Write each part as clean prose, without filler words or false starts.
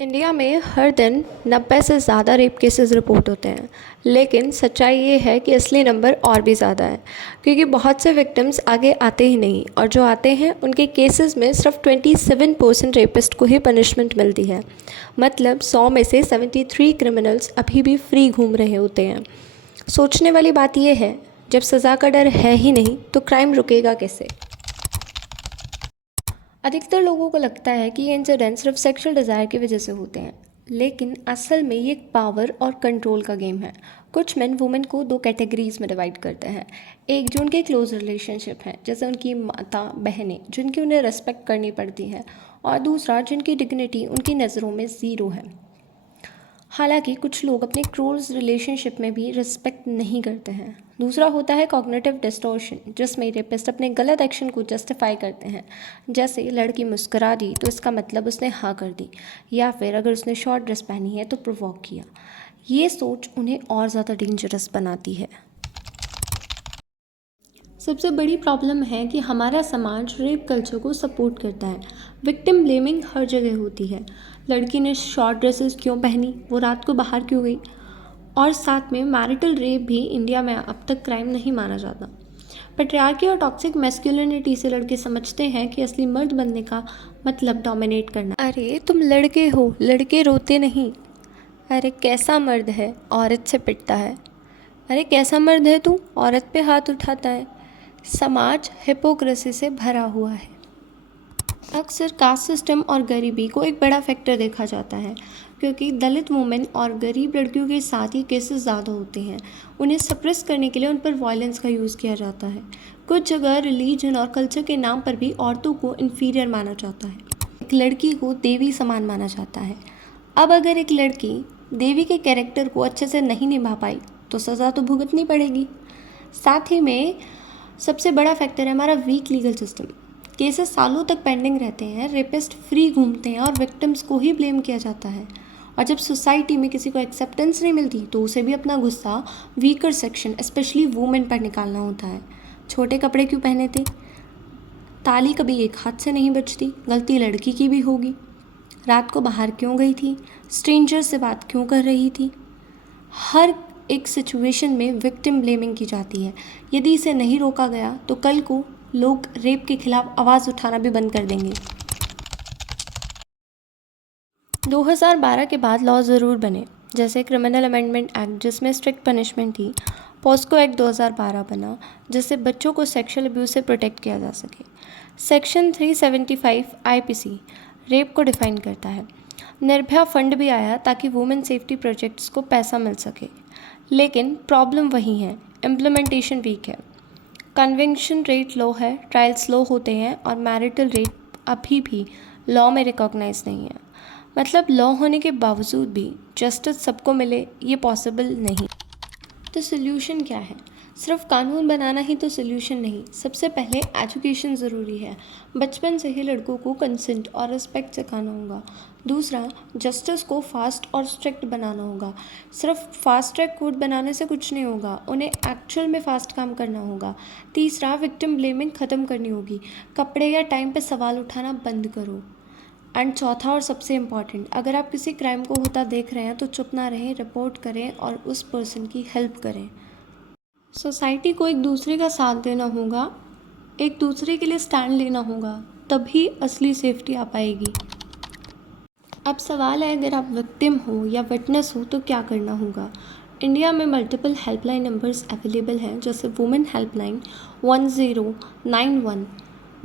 India में हर दिन 90 से ज़्यादा रेप केसेस रिपोर्ट होते हैं, लेकिन सच्चाई ये है कि असली नंबर और भी ज़्यादा है, क्योंकि बहुत से विक्टिम्स आगे आते ही नहीं और जो आते हैं उनके केसेस में सिर्फ 27% रेपिस्ट को ही पनिशमेंट मिलती है। मतलब 100 में से 73 क्रिमिनल्स अभी भी फ्री घूम रहे होते हैं। सोचने वाली बात यह है, जब सज़ा का डर है ही नहीं तो क्राइम रुकेगा कैसे। अधिकतर लोगों को लगता है कि ये इंसिडेंट सिर्फ सेक्सुअल डिज़ायर की वजह से होते हैं, लेकिन असल में ये एक पावर और कंट्रोल का गेम है। कुछ मेन वुमेन को दो कैटेगरीज में डिवाइड करते हैं। एक जो उनके क्लोज रिलेशनशिप हैं, जैसे उनकी माता बहनें जिनकी उन्हें रिस्पेक्ट करनी पड़ती है, और दूसरा जिनकी डिग्निटी उनकी नज़रों में ज़ीरो है। हालांकि कुछ लोग अपने क्लोज रिलेशनशिप में भी रिस्पेक्ट नहीं करते हैं। दूसरा होता है कॉग्निटिव डिस्टॉर्शन, जिसमें रेपिस्ट अपने गलत एक्शन को जस्टिफाई करते हैं। जैसे लड़की मुस्कुरा दी तो इसका मतलब उसने हाँ कर दी, या फिर अगर उसने शॉर्ट ड्रेस पहनी है तो प्रोवोक किया। ये सोच उन्हें और ज़्यादा डेंजरस बनाती है। सबसे बड़ी प्रॉब्लम है कि हमारा समाज रेप कल्चर को सपोर्ट करता है। विक्टिम ब्लेमिंग हर जगह होती है। लड़की ने शॉर्ट ड्रेसेस क्यों पहनी, वो रात को बाहर क्यों गई। और साथ में मैरिटल रेप भी इंडिया में अब तक क्राइम नहीं माना जाता। पेट्रियार्की और टॉक्सिक मैस्कुलिनिटी से लड़के समझते हैं कि असली मर्द बनने का मतलब डोमिनेट करना। अरे तुम लड़के हो, लड़के रोते नहीं। अरे कैसा मर्द है, औरत से पिटता है। अरे कैसा मर्द है तू, औरत पे हाथ उठाता है। समाज हिपोक्रेसी से भरा हुआ है। अक्सर कास्ट सिस्टम और गरीबी को एक बड़ा फैक्टर देखा जाता है, क्योंकि दलित वुमेन और गरीब लड़कियों के साथ ही केसेस ज़्यादा होते हैं। उन्हें सप्रेस करने के लिए उन पर वायलेंस का यूज़ किया जाता है। कुछ जगह रिलीजन और कल्चर के नाम पर भी औरतों को इन्फीरियर माना जाता है। एक लड़की को देवी समान माना जाता है। अब अगर एक लड़की देवी के कैरेक्टर को अच्छे से नहीं निभा पाई तो सज़ा तो भुगतनी पड़ेगी। साथ ही में सबसे बड़ा फैक्टर है हमारा वीक लीगल सिस्टम। केसेस सालों तक पेंडिंग रहते हैं, रेपिस्ट फ्री घूमते हैं और विक्टिम्स को ही ब्लेम किया जाता है। और जब सोसाइटी में किसी को एक्सेप्टेंस नहीं मिलती तो उसे भी अपना गुस्सा वीकर सेक्शन स्पेशली वुमेन पर निकालना होता है। छोटे कपड़े क्यों पहने थे, ताली कभी एक हाथ से नहीं बजती, गलती लड़की की भी होगी। रात को बाहर क्यों गई थी, स्ट्रेंजर से बात क्यों कर रही थी। हर एक सिचुएशन में विक्टिम ब्लेमिंग की जाती है। यदि इसे नहीं रोका गया तो कल को लोग रेप के खिलाफ आवाज़ उठाना भी बंद कर देंगे। 2012 के बाद लॉ ज़रूर बने, जैसे क्रिमिनल अमेंडमेंट एक्ट जिसमें स्ट्रिक्ट पनिशमेंट थी। पॉस्को एक्ट 2012 बना, जिससे बच्चों को सेक्सुअल अब्यूज़ से प्रोटेक्ट किया जा सके। सेक्शन 375 आईपीसी रेप को डिफाइन करता है। निर्भया फंड भी आया ताकि वुमेन सेफ्टी प्रोजेक्ट्स को पैसा मिल सके। लेकिन प्रॉब्लम वही है, इम्प्लीमेंटेशन वीक है। कन्विक्शन रेट लो है, ट्रायल स्लो होते हैं और मैरिटल रेट अभी भी लॉ में रिकॉग्नाइज नहीं है। मतलब लॉ होने के बावजूद भी जस्टिस सबको मिले ये पॉसिबल नहीं। तो सोल्यूशन क्या है? सिर्फ कानून बनाना ही तो सोल्यूशन नहीं। सबसे पहले एजुकेशन ज़रूरी है। बचपन से ही लड़कों को कंसेंट और रिस्पेक्ट सिखाना होगा। दूसरा, जस्टिस को फास्ट और स्ट्रिक्ट बनाना होगा। सिर्फ फास्ट ट्रैक कोर्ट बनाने से कुछ नहीं होगा, उन्हें एक्चुअल में फास्ट काम करना होगा। तीसरा, विक्टिम ब्लेमिंग ख़त्म करनी होगी। कपड़े या टाइम पे सवाल उठाना बंद करो। एंड चौथा और सबसे इम्पॉर्टेंट, अगर आप किसी क्राइम को होता देख रहे हैं तो चुप ना रहें, रिपोर्ट करें और उस पर्सन की हेल्प करें। सोसाइटी को एक दूसरे का साथ देना होगा, एक दूसरे के लिए स्टैंड लेना होगा, तभी असली सेफ्टी आ पाएगी। अब सवाल है, अगर आप विक्टिम हो या विटनेस हो तो क्या करना होगा। इंडिया में मल्टीपल हेल्पलाइन नंबर्स अवेलेबल हैं, जैसे वुमेन हेल्पलाइन 1091,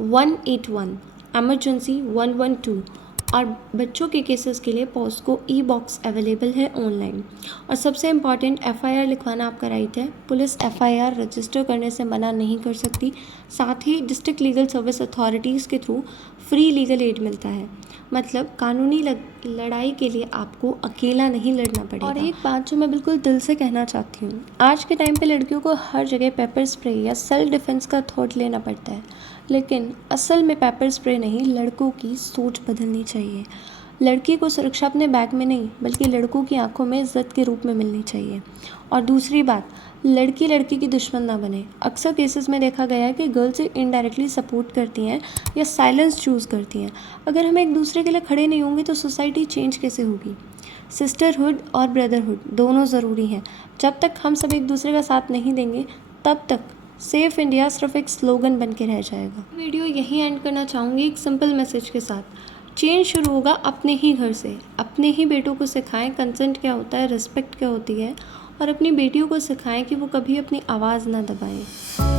181, एमरजेंसी 112 और बच्चों के केसेस के लिए पॉस्को ई बॉक्स अवेलेबल है ऑनलाइन। और सबसे इम्पॉर्टेंट, एफआईआर लिखवाना आपका राइट है। पुलिस एफआईआर रजिस्टर करने से मना नहीं कर सकती। साथ ही डिस्ट्रिक्ट लीगल सर्विस अथॉरिटीज़ के थ्रू फ्री लीगल एड मिलता है। मतलब कानूनी लड़ाई के लिए आपको अकेला नहीं लड़ना पड़ेगा। और एक बात जो मैं बिल्कुल दिल से कहना चाहती हूँ, आज के टाइम पे लड़कियों को हर जगह पेपर स्प्रे या सेल्फ डिफेंस का थॉट लेना पड़ता है, लेकिन असल में पेपर स्प्रे नहीं, लड़कों की सोच बदलनी चाहिए। लड़की को सुरक्षा अपने बैग में नहीं बल्कि लड़कों की आंखों में इज्जत के रूप में मिलनी चाहिए। और दूसरी बात, लड़की लड़की की दुश्मन ना बने। अक्सर केसेस में देखा गया है कि गर्ल्स इनडायरेक्टली सपोर्ट करती हैं या साइलेंस चूज़ करती हैं। अगर हम एक दूसरे के लिए खड़े नहीं होंगे तो सोसाइटी चेंज कैसे होगी। सिस्टरहुड और ब्रदरहुड दोनों ज़रूरी हैं। जब तक हम सब एक दूसरे का साथ नहीं देंगे तब तक सेफ इंडिया सिर्फ एक स्लोगन बन के रह जाएगा। वीडियो यहीं एंड करना चाहूँगी एक सिंपल मैसेज के साथ। चेंज शुरू होगा अपने ही घर से। अपने ही बेटों को सिखाएं कंसेंट क्या होता है, रिस्पेक्ट क्या होती है, और अपनी बेटियों को सिखाएं कि वो कभी अपनी आवाज़ ना दबाएं।